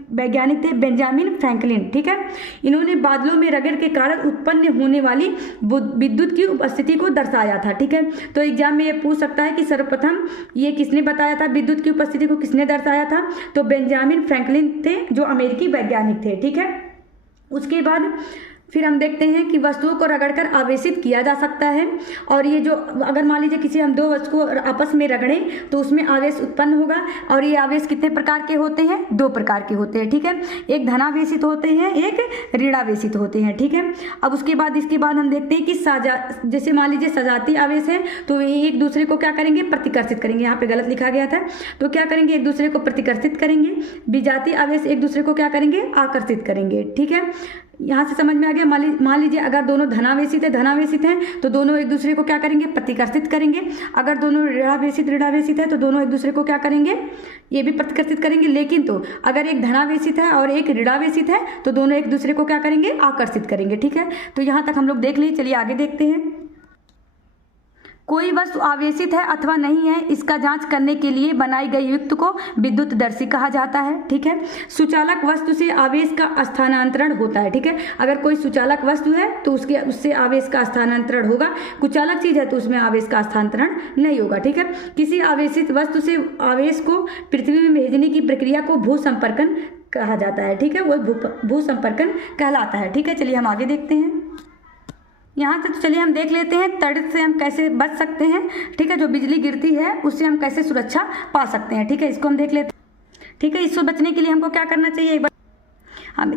वैज्ञानिक थे बेंजामिन फ्रैंकलिन। ठीक है, इन्होंने बादलों में रगड़ के कारण उत्पन्न होने वाली विद्युत की उपस्थिति को दर्शाया था। ठीक है, तो एग्जाम में ये पूछ सकता है कि सर्वप्रथम ये किसने बताया था, विद्युत की उपस्थिति को किसने दर्शाया था, तो बेंजामिन फ्रैंकलिन थे जो अमेरिकी वैज्ञानिक थे। ठीक है, उसके बाद फिर हम देखते हैं कि वस्तुओं को रगड़कर आवेशित किया जा सकता है, और ये जो अगर मान लीजिए किसी हम 2 वस्तु को आपस में रगड़ें तो उसमें आवेश उत्पन्न होगा, और ये आवेश कितने प्रकार के होते हैं, 2 प्रकार के होते हैं। ठीक है, एक धनावेशित होते हैं, एक ऋणावेशित होते हैं। ठीक है, अब उसके बाद इसके बाद हम देखते हैं कि जैसे मान लीजिए सजातीय आवेश है तो ये एक दूसरे को क्या करेंगे, प्रतिकर्षित करेंगे। यहाँ पे गलत लिखा गया था, तो क्या करेंगे, एक दूसरे को प्रतिकर्षित करेंगे। विजातीय आवेश एक दूसरे को क्या करेंगे, आकर्षित करेंगे। ठीक है, यहाँ से समझ में आ गया। मान लीजिए अगर दोनों धनावेशित हैं तो दोनों एक दूसरे को क्या करेंगे, प्रतिकर्षित करेंगे। अगर दोनों ऋणावेशित है तो दोनों एक दूसरे को क्या करेंगे, ये भी प्रतिकर्षित करेंगे। लेकिन तो अगर एक धनावेशित है और एक ऋणावेशित है तो दोनों एक दूसरे को क्या करेंगे, आकर्षित करेंगे। ठीक है, तो यहाँ तक हम लोग देख लिए। चलिए आगे देखते हैं। कोई वस्तु आवेशित है अथवा नहीं है इसका जांच करने के लिए बनाई गई युक्ति को विद्युतदर्शी कहा जाता है। ठीक है, सुचालक वस्तु से आवेश का स्थानांतरण होता है। ठीक है, अगर कोई सुचालक वस्तु है तो उससे आवेश का स्थानांतरण होगा, कुचालक चीज है तो उसमें आवेश का स्थानांतरण नहीं होगा। ठीक है, किसी आवेशित वस्तु से आवेश को पृथ्वी में भेजने की प्रक्रिया को भूसंपर्कन कहा जाता है। ठीक है, वो भूसंपर्कन कहलाता है। ठीक है, चलिए हम आगे देखते हैं। यहाँ से तो चलिए हम देख लेते हैं तड़ित से हम कैसे बच सकते हैं। ठीक है, जो बिजली गिरती है उससे हम कैसे सुरक्षा पा सकते हैं। ठीक है, इसको हम देख लेते हैं। ठीक है, इससे बचने के लिए हमको क्या करना चाहिए, एक बार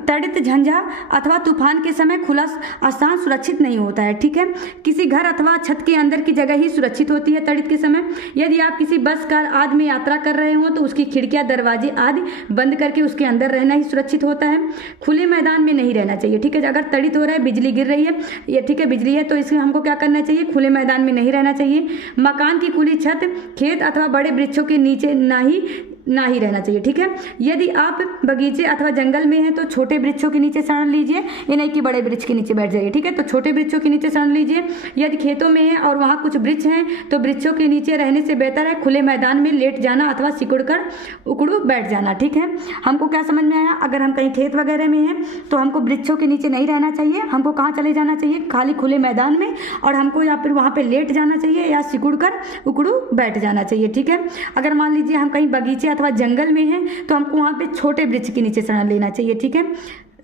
तड़ित, झंझा अथवा तूफान के समय खुला स्थान सुरक्षित नहीं होता है। ठीक है, किसी घर अथवा छत के अंदर की जगह ही सुरक्षित होती है तड़ित के समय। यदि आप किसी बस, कार आदि में यात्रा कर रहे हो तो उसकी खिड़कियां, दरवाजे आदि बंद करके उसके अंदर रहना ही सुरक्षित होता है। खुले मैदान में नहीं रहना चाहिए। ठीक है, अगर तड़ित हो रहा है, बिजली गिर रही है, ये ठीक है बिजली है, तो इसमें हमको क्या करना चाहिए, खुले मैदान में नहीं रहना चाहिए। मकान की खुली छत, खेत अथवा बड़े वृक्षों के नीचे ना ही रहना चाहिए। ठीक है, यदि आप बगीचे अथवा जंगल में हैं तो छोटे वृक्षों के नीचे शरण लीजिए, ये नहीं कि बड़े वृक्ष के नीचे बैठ जाइए। ठीक है, तो छोटे वृक्षों के नीचे शरण लीजिए। यदि खेतों में है और वहाँ कुछ वृक्ष हैं तो वृक्षों के नीचे रहने से बेहतर है खुले मैदान में लेट जाना अथवा सिकुड़ कर उकड़ू बैठ जाना। ठीक है, हमको क्या समझ में आया, अगर हम कहीं खेत वगैरह में हैं तो हमको वृक्षों के नीचे नहीं रहना चाहिए, हमको कहाँ चले जाना चाहिए, खाली खुले मैदान में, और हमको या फिर वहाँ पर लेट जाना चाहिए या सिकुड़ कर उकड़ू बैठ जाना चाहिए। ठीक है, अगर मान लीजिए हम कहीं बगीचे अथवा जंगल में हैं तो हमको वहाँ पे छोटे वृक्ष के नीचे शरण लेना चाहिए। ठीक है,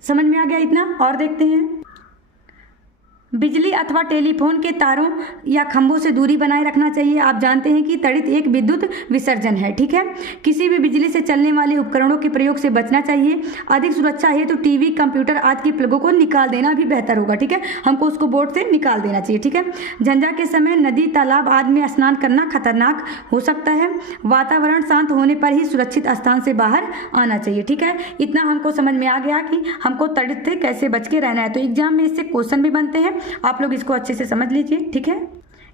समझ में आ गया इतना। और देखते हैं, बिजली अथवा टेलीफोन के तारों या खंभों से दूरी बनाए रखना चाहिए। आप जानते हैं कि तड़ित एक विद्युत विसर्जन है। ठीक है, किसी भी बिजली से चलने वाले उपकरणों के प्रयोग से बचना चाहिए। अधिक सुरक्षा है तो टीवी, कंप्यूटर आदि के प्लगों को निकाल देना भी बेहतर होगा। ठीक है, हमको उसको बोर्ड से निकाल देना चाहिए। ठीक है, झंझा के समय नदी, तालाब आदि में स्नान करना खतरनाक हो सकता है। वातावरण शांत होने पर ही सुरक्षित स्थान से बाहर आना चाहिए। ठीक है, इतना हमको समझ में आ गया कि हमको तड़ित से कैसे बच के रहना है। तो एग्जाम में इससे क्वेश्चन भी बनते हैं, आप लोग इसको अच्छे से समझ लीजिए। ठीक है,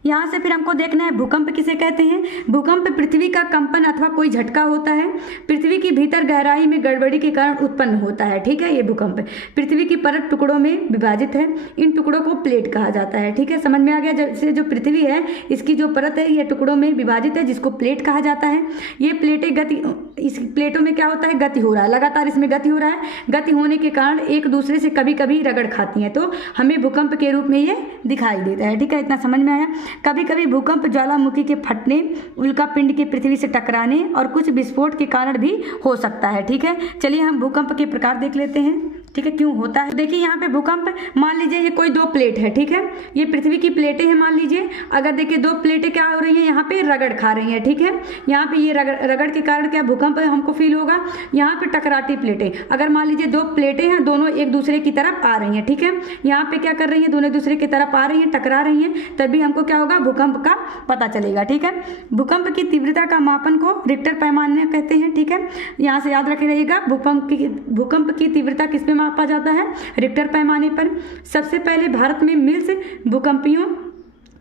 यहाँ से फिर हमको देखना है भूकंप किसे कहते हैं। भूकंप पृथ्वी का कंपन अथवा कोई झटका होता है, पृथ्वी की भीतर गहराई में गड़बड़ी के कारण उत्पन्न होता है। ठीक है, ये भूकंप पृथ्वी की परत टुकड़ों में विभाजित है, इन टुकड़ों को प्लेट कहा जाता है। ठीक है, समझ में आ गया। जैसे जो पृथ्वी है इसकी जो परत है ये टुकड़ों में विभाजित है, जिसको प्लेट कहा जाता है। ये प्लेटें इस प्लेटों में क्या होता है, गति हो रहा है, लगातार इसमें गति हो रहा है। गति होने के कारण एक दूसरे से कभी कभी रगड़ खाती हैं, तो हमें भूकंप के रूप में ये दिखाई देता है। ठीक है, इतना समझ में आया। कभी कभी भूकंप ज्वालामुखी के फटने, उल्का पिंड के पृथ्वी से टकराने और कुछ विस्फोट के कारण भी हो सकता है। ठीक है, चलिए हम भूकंप के प्रकार देख लेते हैं। ठीक है, क्यों होता है। देखिए यहाँ पे भूकंप, मान लीजिए ये कोई दो प्लेट है। ठीक है, ये पृथ्वी की प्लेटें हैं मान लीजिए। अगर देखिए दो प्लेटें क्या हो रही हैं, यहाँ पे रगड़ खा रही हैं। ठीक है, यहाँ पे ये रगड़ के कारण क्या भूकंप हमको फील होगा। यहाँ पे टकराती प्लेटें, अगर मान लीजिए दो प्लेटें हैं, दोनों एक दूसरे की तरफ आ रही हैं। ठीक है, यहाँ पे क्या कर रही हैं, दोनों एक दूसरे की तरफ आ रही हैं, टकरा रही हैं, तभी हमको क्या होगा, भूकंप का पता चलेगा। ठीक है, भूकंप की तीव्रता का मापन को रिक्टर पैमाने कहते हैं। ठीक है, यहाँ से याद रखे रहिएगा, भूकंप की तीव्रता किस पे मापा जाता है, रिक्टर पैमाने पर। सबसे पहले भारत में मिल्स भूकंपियों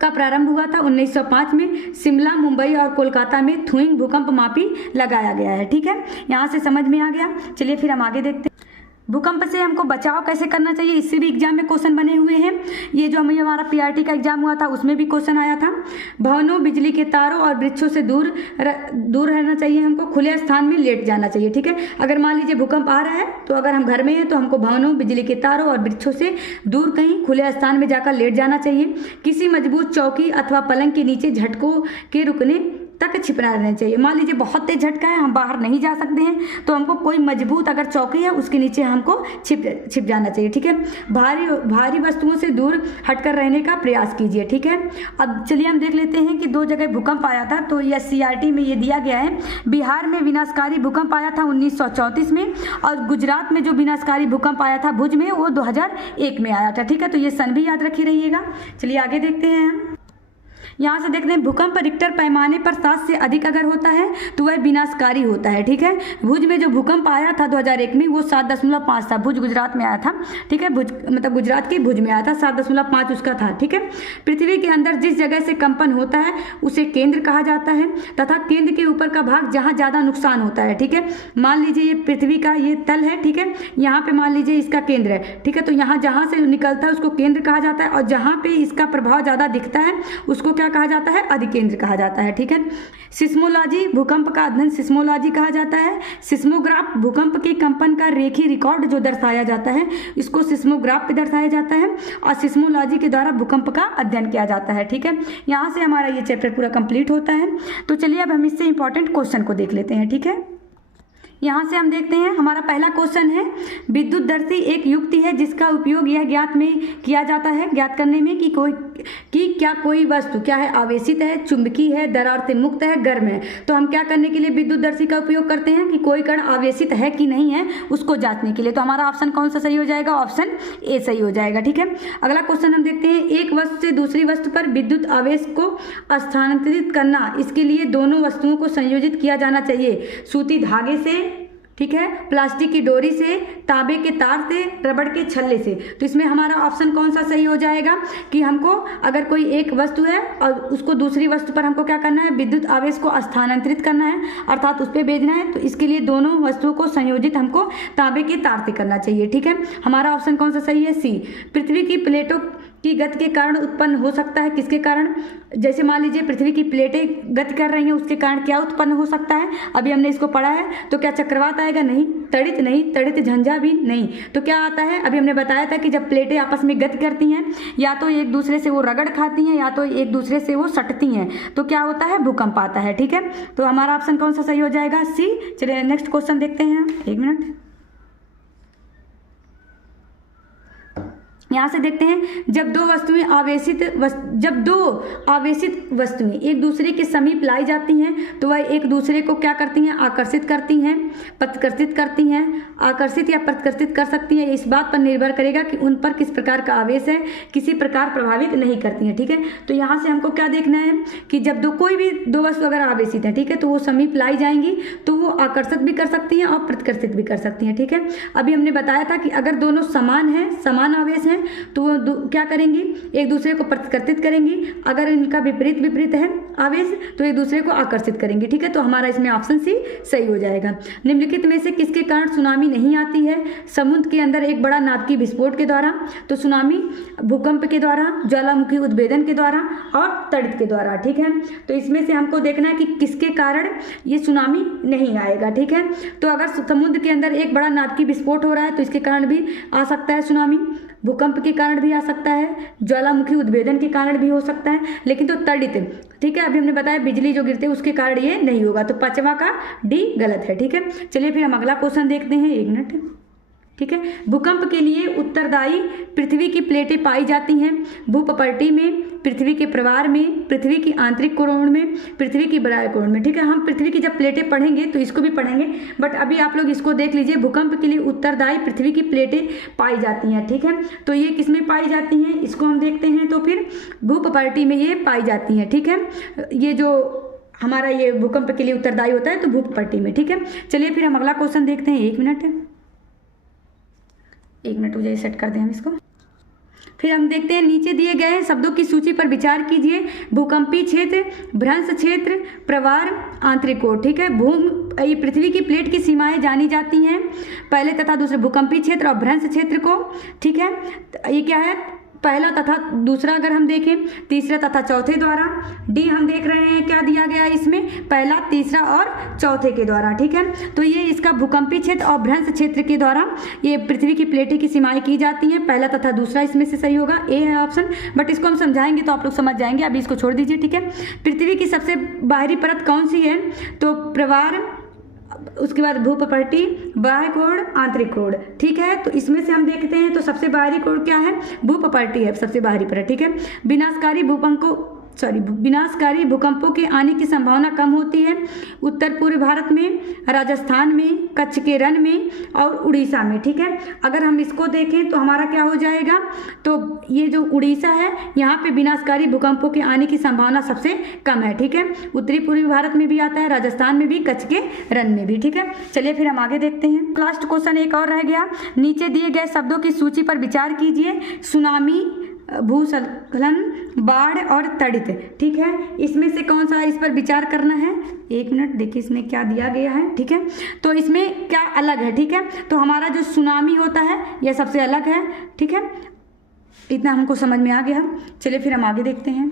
का प्रारंभ हुआ था 1905 में। शिमला, मुंबई और कोलकाता में थुइंग भूकंप मापी लगाया गया है। ठीक है, यहाँ से समझ में आ गया। चलिए फिर हम आगे देखते हैं, भूकंप से हमको बचाव कैसे करना चाहिए। इससे भी एग्जाम में क्वेश्चन बने हुए हैं। ये जो हमारा पीआरटी का एग्जाम हुआ था उसमें भी क्वेश्चन आया था। भवनों, बिजली के तारों और वृक्षों से दूर रहना चाहिए। हमको खुले स्थान में लेट जाना चाहिए। ठीक है, अगर मान लीजिए भूकंप आ रहा है तो अगर हम घर में हैं तो हमको भवनों, बिजली के तारों और वृक्षों से दूर कहीं खुले स्थान में जाकर लेट जाना चाहिए। किसी मजबूत चौकी अथवा पलंग के नीचे झटकों के रुकने तक छिपना रहना चाहिए। मान लीजिए बहुत तेज झटका है, हम बाहर नहीं जा सकते हैं, तो हमको कोई मजबूत अगर चौकी है उसके नीचे हमको छिप जाना चाहिए। ठीक है, भारी वस्तुओं से दूर हटकर रहने का प्रयास कीजिए। ठीक है, अब चलिए हम देख लेते हैं कि दो जगह भूकंप आया था। तो यह सीआरटी में ये दिया गया है, बिहार में विनाशकारी भूकंप आया था 1934 में, और गुजरात में जो विनाशकारी भूकंप आया था भुज में, वो 2001 में आया था। ठीक है, तो ये सन भी याद रखी रहिएगा। चलिए आगे देखते हैं हम, यहाँ से देखते हैं भूकंप रिक्टर पैमाने पर 7 से अधिक अगर होता है तो वह विनाशकारी होता है। ठीक है, भुज में जो भूकंप आया था 2001 में वो 7.5 था। भुज गुजरात में आया था। ठीक है, भुज मतलब गुजरात के भुज में आया था, 7.5 उसका था। ठीक है, पृथ्वी के अंदर जिस जगह से कंपन होता है उसे केंद्र कहा जाता है, तथा केंद्र के ऊपर का भाग जहाँ ज़्यादा नुकसान होता है। ठीक है, मान लीजिए ये पृथ्वी का ये तल है। ठीक है, यहाँ पे मान लीजिए इसका केंद्र है। ठीक है, तो यहाँ जहाँ से निकलता है उसको केंद्र कहा जाता है, और जहाँ पे इसका प्रभाव ज़्यादा दिखता है उसको क्या कहा जाता है, अधिकेंद्र कहा जाता है। ठीक है, सिस्मोलॉजी, भूकंप का अध्ययन सिस्मोलॉजी कहा जाता है। सिस्मोग्राफ, भूकंप के कंपन का रेखी रिकॉर्ड जो दर्शाया जाता है, इसको सिस्मोग्राफ पे दर्शाया जाता है, और सिस्मोलॉजी के द्वारा भूकंप का अध्ययन किया जाता है। ठीक है, यहाँ से हमारा ये चैप्टर पूरा कंप्लीट होता है। तो चलिए अब हम इससे इंपॉर्टेंट क्वेश्चन को देख लेते हैं। ठीक है, यहाँ से हम देखते हैं हमारा पहला क्वेश्चन है, विद्युतदर्शी एक युक्ति है जिसका उपयोग यह ज्ञात में किया जाता है, ज्ञात करने में कि क्या कोई वस्तु क्या है, आवेशित है, चुंबकीय है, दरार से मुक्त है, गर्म है। तो हम क्या करने के लिए विद्युतदर्शी का उपयोग करते हैं कि कोई कण आवेशित है कि नहीं है उसको जांचने के लिए। तो हमारा ऑप्शन कौन सा सही हो जाएगा, ऑप्शन ए सही हो जाएगा। ठीक है, अगला क्वेश्चन हम देखते हैं, एक वस्तु से दूसरी वस्तु पर विद्युत आवेश को स्थानांतरित करना, इसके लिए दोनों वस्तुओं को संयोजित किया जाना चाहिए। सूती धागे से, ठीक है, प्लास्टिक की डोरी से, तांबे के तार से, रबड़ के छल्ले से। तो इसमें हमारा ऑप्शन कौन सा सही हो जाएगा कि हमको अगर कोई एक वस्तु है और उसको दूसरी वस्तु पर हमको क्या करना है, विद्युत आवेश को स्थानांतरित करना है, अर्थात उस पर भेजना है। तो इसके लिए दोनों वस्तुओं को संयोजित हमको तांबे के तार से करना चाहिए। ठीक है, हमारा ऑप्शन कौन सा सही है, सी। पृथ्वी की प्लेटों की गति के कारण उत्पन्न हो सकता है, किसके कारण, जैसे मान लीजिए पृथ्वी की प्लेटें गति कर रही हैं, उसके कारण क्या उत्पन्न हो सकता है, अभी हमने इसको पढ़ा है। तो क्या चक्रवात आएगा, नहीं। तड़ित नहीं, तड़ित झंझा भी नहीं। तो क्या आता है, अभी हमने बताया था कि जब प्लेटें आपस में गति करती हैं या तो एक दूसरे से वो रगड़ खाती हैं या तो एक दूसरे से वो सटती हैं, तो क्या होता है, भूकंप आता है। ठीक है, तो हमारा ऑप्शन कौन सा सही हो जाएगा, सी। चलिए नेक्स्ट क्वेश्चन देखते हैं, एक मिनट। यहाँ से देखते हैं, जब दो आवेशित वस्तुएं एक दूसरे के समीप लाई जाती हैं तो वह एक दूसरे को क्या करती हैं, आकर्षित करती हैं, प्रतिकर्षित करती हैं, आकर्षित या प्रतिकर्षित कर सकती हैं। इस बात पर निर्भर करेगा कि उन पर किस प्रकार का आवेश है, किसी प्रकार प्रभावित नहीं करती हैं। ठीक है, तो यहाँ से हमको क्या देखना है कि जब कोई भी दो वस्तु अगर आवेशित है, ठीक है, तो वो समीप लाई जाएंगी तो वो आकर्षित भी कर सकती हैं और प्रतिकर्षित भी कर सकती हैं। ठीक है, अभी हमने बताया था कि अगर दोनों समान हैं, समान आवेश हैं, तो वो क्या करेंगी, एक दूसरे को प्रतिकर्षित करेंगी। अगर इनका विपरीत है आवेश तो एक दूसरे को आकर्षित करेंगी। ठीक है, तो हमारा इसमें ऑप्शन सी सही हो जाएगा। निम्नलिखित में से किसके कारण सुनामी नहीं आती है, समुद्र के अंदर एक बड़ा नाभिकीय विस्फोट के द्वारा, तो सुनामी भूकंप के द्वारा, ज्वालामुखी उद्भेदन के द्वारा और तड़ित के द्वारा। ठीक है, तो इसमें से हमको देखना है कि किसके कारण ये सुनामी नहीं आएगा। ठीक है, तो अगर समुद्र के अंदर एक बड़ा नाभिकीय विस्फोट हो रहा है तो इसके कारण भी आ सकता है सुनामी, भूकंप के कारण भी आ सकता है, ज्वालामुखी उद्भेदन के कारण भी हो सकता है, लेकिन तो तड़ित, ठीक है, अभी हमने बताया बिजली जो गिरते है उसके कारण ये नहीं होगा। तो पांचवा का डी गलत है। ठीक है, चलिए फिर हम अगला क्वेश्चन देखते हैं, एक मिनट। ठीक है, भूकंप के लिए उत्तरदायी पृथ्वी की प्लेटें पाई जाती हैं भूपटल में, पृथ्वी के प्रवार में, पृथ्वी की आंतरिक कोण में, पृथ्वी की बाह्य कोण में। ठीक है, हम पृथ्वी की जब प्लेटें पढ़ेंगे तो इसको भी पढ़ेंगे, बट अभी आप लोग इसको देख लीजिए। भूकंप के लिए उत्तरदायी पृथ्वी की प्लेटें पाई जाती हैं। ठीक है, तो ये किस में पाई जाती हैं, इसको हम देखते हैं। तो फिर भूपटल में ये पाई जाती हैं। ठीक है, ये जो हमारा ये भूकंप के लिए उत्तरदायी होता है तो भूपटल में। ठीक है, चलिए फिर हम अगला क्वेश्चन देखते हैं, एक मिनट मुझे सेट कर दें हम इसको। फिर हम देखते हैं, नीचे दिए गए शब्दों की सूची पर विचार कीजिए। भूकंपीय क्षेत्र, भ्रंश क्षेत्र, प्रवार, आंतरिक कोण। ठीक है, ये पृथ्वी की प्लेट की सीमाएं जानी जाती हैं, पहले तथा दूसरे भूकंपीय क्षेत्र और भ्रंश क्षेत्र को। ठीक है, ये क्या है, पहला तथा दूसरा अगर हम देखें, तीसरा तथा चौथे द्वारा। डी हम देख रहे हैं क्या दिया गया है इसमें, पहला, तीसरा और चौथे के द्वारा। ठीक है, तो ये इसका भूकंपीय क्षेत्र और भ्रंश क्षेत्र के द्वारा ये पृथ्वी की प्लेटें की सीमाएं की जाती हैं, पहला तथा दूसरा इसमें से सही होगा, ए है ऑप्शन। बट इसको हम समझाएंगे तो आप लोग समझ जाएंगे, अभी इसको छोड़ दीजिए। ठीक है, पृथ्वी की सबसे बाहरी परत कौन सी है, तो प्रवार, उसके बाद भूपटल, बाह्य कोण, आंतरिक कोण। ठीक है, तो इसमें से हम देखते हैं तो सबसे बाहरी कोण क्या है, भूपटल है सबसे बाहरी परत। ठीक है, विनाशकारी भूकंपों के आने की संभावना कम होती है उत्तर पूर्व भारत में, राजस्थान में, कच्छ के रण में और उड़ीसा में। ठीक है, अगर हम इसको देखें तो हमारा क्या हो जाएगा, तो ये जो उड़ीसा है यहाँ पे विनाशकारी भूकंपों के आने की संभावना सबसे कम है। ठीक है, उत्तरी पूर्वी भारत में भी आता है, राजस्थान में भी, कच्छ के रण में भी। ठीक है, चलिए फिर हम आगे देखते हैं। लास्ट क्वेश्चन एक और रह गया, नीचे दिए गए शब्दों की सूची पर विचार कीजिए। सुनामी, भूस्खलन, बाढ़ और तड़ित। ठीक है, इसमें से कौन सा इस पर विचार करना है, एक मिनट देखिए इसमें क्या दिया गया है। ठीक है, तो इसमें क्या अलग है। ठीक है, तो हमारा जो सुनामी होता है यह सबसे अलग है। ठीक है, इतना हमको समझ में आ गया। चलिए फिर हम आगे देखते हैं।